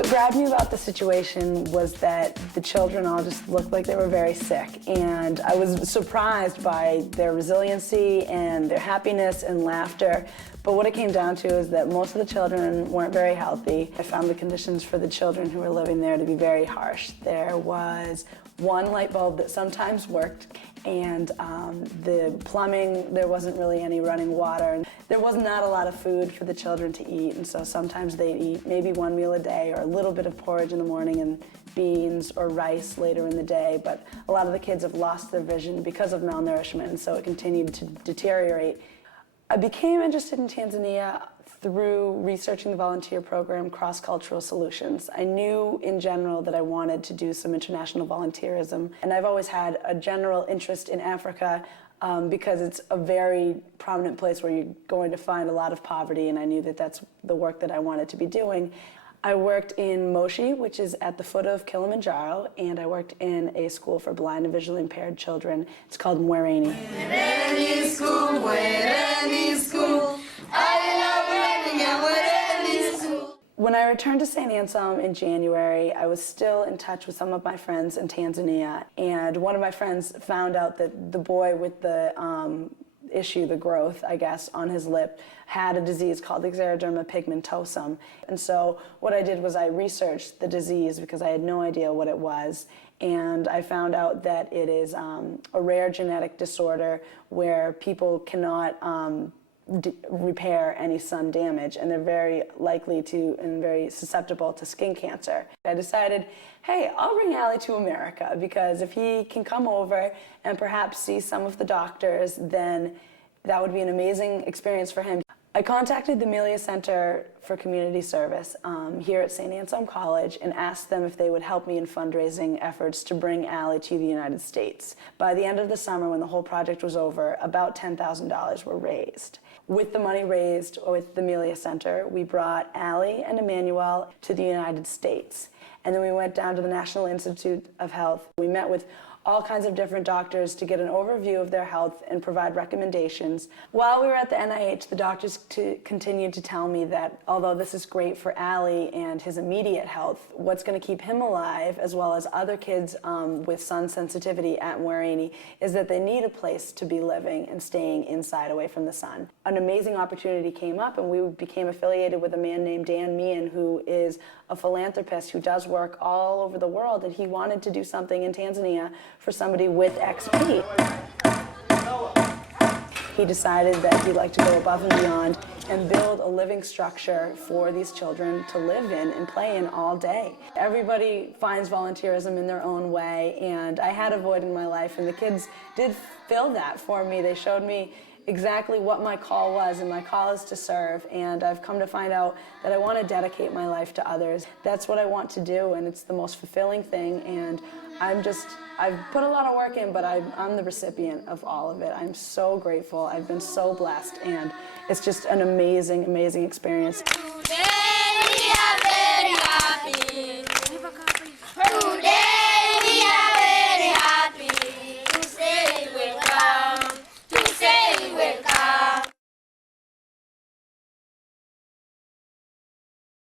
What grabbed me about the situation was that the children all just looked like they were very sick, and I was surprised by their resiliency and their happiness and laughter. But what it came down to is that most of the children weren't very healthy. I found the conditions for the children who were living there to be very harsh. There was one light bulb that sometimes worked, and the plumbing, there wasn't really any running water. There was not a lot of food for the children to eat, and so sometimes they'd eat maybe one meal a day or a little bit of porridge in the morning and beans or rice later in the day. But a lot of the kids have lost their vision because of malnourishment, and so it continued to deteriorate. I became interested in Tanzania through researching the volunteer program Cross-Cultural Solutions. I knew in general that I wanted to do some international volunteerism, and I've always had a general interest in Africa because it's a very prominent place where you're going to find a lot of poverty, and I knew that that's the work that I wanted to be doing. I worked in Moshi, which is at the foot of Kilimanjaro, and I worked in a school for blind and visually impaired children. It's called Mwereni. Mwereni School, Mwereni School. I love learning at Mwereni School. When I returned to Saint Anselm in January, I was still in touch with some of my friends in Tanzania, and one of my friends found out that the boy with the issue, the growth, I guess, on his lip, had a disease called Xeroderma Pigmentosum. And so what I did was I researched the disease because I had no idea what it was, and I found out that it is a rare genetic disorder where people cannot repair any sun damage, and they're very likely to and very susceptible to skin cancer. I decided, hey, I'll bring Allie to America, because if he can come over and perhaps see some of the doctors, then that would be an amazing experience for him. I contacted the Meelia Center for Community Service here at Saint Anselm College and asked them if they would help me in fundraising efforts to bring Allie to the United States. By the end of the summer, when the whole project was over, about $10,000 were raised. With the money raised with the Meelia Center, we brought Allie and Emmanuel to the United States. And then we went down to the National Institute of Health. We met with all kinds of different doctors to get an overview of their health and provide recommendations. While we were at the NIH, the doctors continued to tell me that although this is great for Allie and his immediate health, what's going to keep him alive, as well as other kids with sun sensitivity at Mwereni, is that they need a place to be living and staying inside away from the sun. An amazing opportunity came up, and we became affiliated with a man named Dan Meehan, who is a philanthropist who does work all over the world, and he wanted to do something in Tanzania for somebody with XP. He decided that he'd like to go above and beyond and build a living structure for these children to live in and play in all day. Everybody finds volunteerism in their own way, and I had a void in my life, and the kids did fill that for me. They showed me exactly what my call was, and my call is to serve, and I've come to find out that I want to dedicate my life to others. That's what I want to do, and it's the most fulfilling thing, and I've put a lot of work in, but I'm the recipient of all of it. I'm so grateful. I've been so blessed, and it's just an amazing, amazing experience.